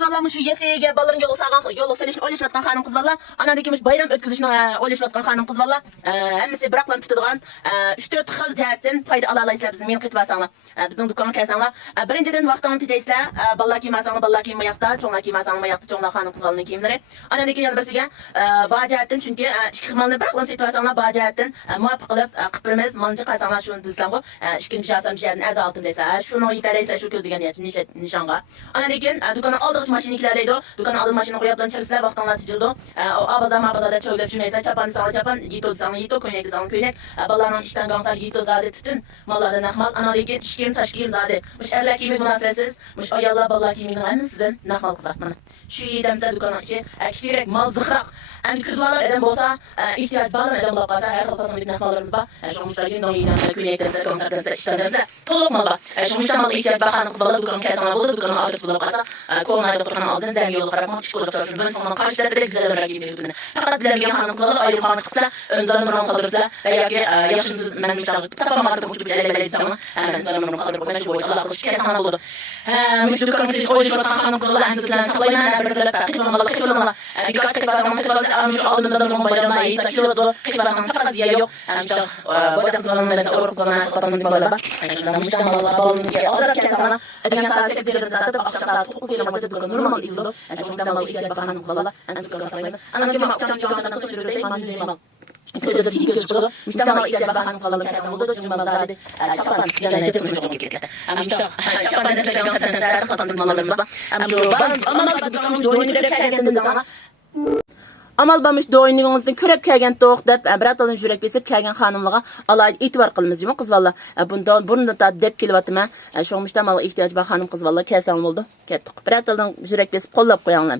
kız valla şu yeseye balların yolu selişini oylaşıvatkan hanım kız valla. Anadaki bayram ötküzüşünü oylaşıvatkan hanım kız valla. Hemmisi bıraklan tutulgan 3-4 xil jihatdan fayda ala alaysizlar bizni men qetibasanglar. Bizning do'konga kelsanglar. Birinchidan vaqtdan tejaysizlar. Balalar kiymasanglar, balalar kiymayaqda, cho'nglar kiymasanglar, mayaqda, cho'nglar hanım kız vallaning kiyimlari. Anadaki yana birsiga bajahatdan chunki ikki xilni bıraklan setibasanglar bajahatdan muvaffaq qilib qipirimiz manji qasanglar shuni bilsanglar. İşkin bişasam jihatdan az altın desa, shuni yetalaysa shu ko'zlagan nishonga. Anadaki do'konni oldiqchi mashinalar deydi. Do'konni oldin mashina qo'yib bilan chirsizlar, vaqtdan tijildi. Abazar deb cho'glab shunaysa chapan sanglar chapan, yito sanglar yito, ko'ynak sanglar ko'ynak. Balalarning ishdan gansar yito zadi bütün mallardan ahmal. Anadaki ishkim tashkim zadi. Mush erlar kiyimi munosabatsiz, mush ayollar balalar kiyimining hammasidan nahmal qilsa mana. Shu yedamsa do'konning ichi kichikroq mal ziqroq. Endi kuzvalar adam bo'lsa, ehtiyoj ba'zi adam bo'lib qolsa, har xil pasamlik narxlarimiz bor. Shu mushtagi noyinam, ko'ynaklarimiz, konsertlarimiz, ishlarimiz to'liq mal bor. Shu mushtamal ehtiyoj bor xalq qizlar do'kon kasalar bo'ldi, do'kon adres bo'lib qolsa, ko'rnayda turgan oldin zam yo'l qarab, chiqib o'tib turib, bundan qarshilab güzelroq kiyimni. Faqat bilagan xalq qizlar ayrim xalq chiqsa, undan nurun qoldirsa va yoki yaxshisiz men mushtagi tapamadim uçup jalalaysan, undan nurun qoldirib qo'ymash bo'yicha Alloh qilish kasalar bo'ldi. Mush do'konga o'yishayotgan xalq qizlar hammasini saqlayman, birlab qilib birkaç tek bazı amca aldığında da bayramına ait kilodu kıvazan fazla ziya yok. İşte boyda kızlarının da ortasına katasını balaba. İşte müştamalar balın ki olarak kesana. Dünya saat 8'de tatıp akşam saat 9'da maçta dükkan normal içildi. İşte müştamalar ihtiyaç bakan kızlarla dükkan sayılır. Anladığım akşam dükkanına tutuyor değil mi? Yüzeyim. Köyde de çıkıyor çıkıyor. Müştamalar ihtiyaç bakan kızlarla kesan oldu. Cuma'da çapan yani cepmiş oldu gibi. İşte çapan destekleyen satışlar katasını mallarımız var. Ama dükkanımız doyunu da kerkendiğinde zaman Amal bamış doyunuğunuzdan körep kelgen toq dep biratalın jürek besip kelgen hanımlığa alaydı itibar qılımız jümü qız valla. Bundan da dep kelivatımı şoğmuşta mal ihtiyaç var hanım qız valla kelsen oldu. Kettik. Biratalın jürek besip qollap qoyanlar.